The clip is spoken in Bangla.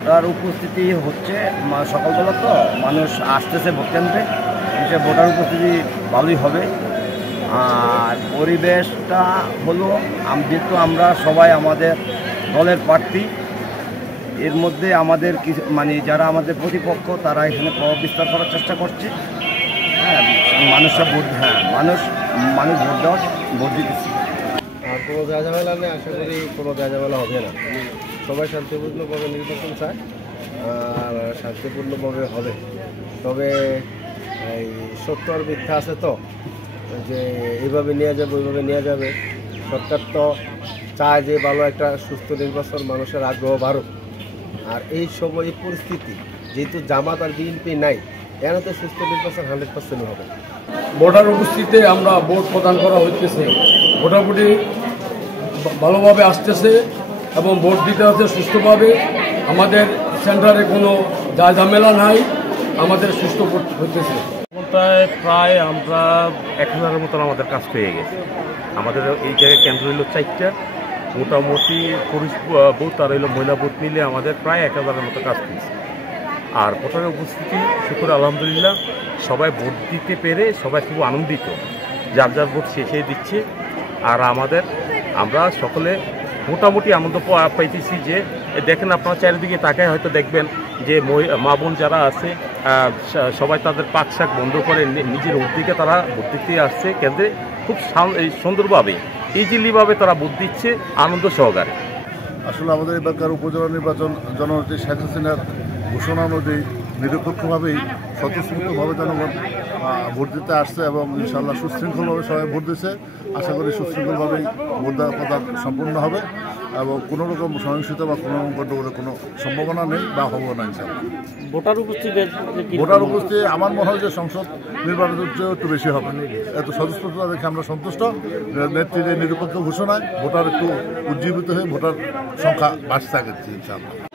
ভোটার উপস্থিতি হচ্ছে সকালবেলা, তো মানুষ আসতেছে ভোট কেন্দ্রে, সে ভোটার উপস্থিতি ভালোই হবে। আর পরিবেশটা হলো যেহেতু আমরা সবাই আমাদের দলের প্রার্থী, এর মধ্যে আমাদের কিছু যারা আমাদের প্রতিপক্ষ তারা এখানে প্রভাব বিস্তার করার চেষ্টা করছে। হ্যাঁ, মানুষরা মানুষ ভোট দিতেছে। আর কোনো ঝামেলা নেই, আশা করি কোনো ঝামেলা হবে না। সবাই শান্তিপূর্ণভাবে নির্বাচন চায় আর শান্তিপূর্ণভাবে হবে। তবে এই সত্য আর মিথ্যা আছে, তো যে এইভাবে নিয়ে যাবে ওইভাবে নিয়ে যাবে। সরকার তো চায় যে ভালো একটা সুস্থ নির্বাচন, মানুষের আগ্রহ বাড়ুক। আর এই সময় এই পরিস্থিতি যেহেতু জামাত আর বিএনপি নাই, এর তো সুস্থ নির্বাচন 100% হবে। ভোটার উপস্থিতিতে আমরা ভোট প্রদান করা হইতেছে, ভোটাভুটি ভালোভাবে আসতেছে এবং ভোট দিতে হচ্ছে সুষ্ঠুভাবে। আমাদের সেন্টারে কোনো ঝামেলা নাই, আমাদের সুস্থ ভোট হইতেছে। প্রায় আমরা 1000-এর মতন আমাদের কাজ হয়ে গেছে। আমাদের এই জায়গায় কেন্দ্র হইল 4টা, মোটামুটি পুরুষ বুথ আর হইল মহিলা বুথ মিলে আমাদের প্রায় 1000-এর মতো কাজ হয়েছে। আর ভোটারের উপস্থিতি শুক্র আলহামদুলিল্লাহ, সবাই ভোট দিতে পেরে সবাই খুব আনন্দিত, যার যার ভোট শেষে দিচ্ছে। আর আমরা সকলে মোটামুটি আনন্দ পাইতেছি যে দেখেন আপনারা চারিদিকে তাকায় হয়তো দেখবেন যে মা বোন যারা আছে সবাই তাদের পাক শাক বন্ধ করে নিজের উদ্দিকে তারা ভোট দিতে আসছে কেন্দ্রে, খুব সুন্দরভাবে ইজিলিভাবে তারা ভোট দিচ্ছে আনন্দ সহকারে। আসলে আমাদের এবারকার উপজেলা নির্বাচন জননেত্রী শেখ হাসিনার ঘোষণা অনুযায়ী নিরপেক্ষভাবেই স্বতঃস্ফূর্তভাবে জনগণ ভোট দিতে আসছে এবং ইনশাআল্লাহ সুশৃঙ্খলভাবে সবাই ভোট দিচ্ছে। আশা করি সুশৃঙ্খলভাবেই ভোট প্রদান সম্পূর্ণ হবে এবং কোনো রকম সহিংসতা বা কোনো রকম গণ্ডগোলের কোনো সম্ভাবনা নেই বা হবো না ইনশাআল্লাহ। ভোটার উপস্থিতি আমার মনে হয় যে সংসদ নির্বাচনের চেয়েও একটু বেশি হবে। এত স্বতঃস্ফূর্ততা দেখে আমরা সন্তুষ্ট। নেত্রীর নিরপেক্ষ ঘোষণায় ভোটার একটু উজ্জীবিত হয়ে ভোটার সংখ্যা বাড়তে থাকছে ইনশাআল্লাহ।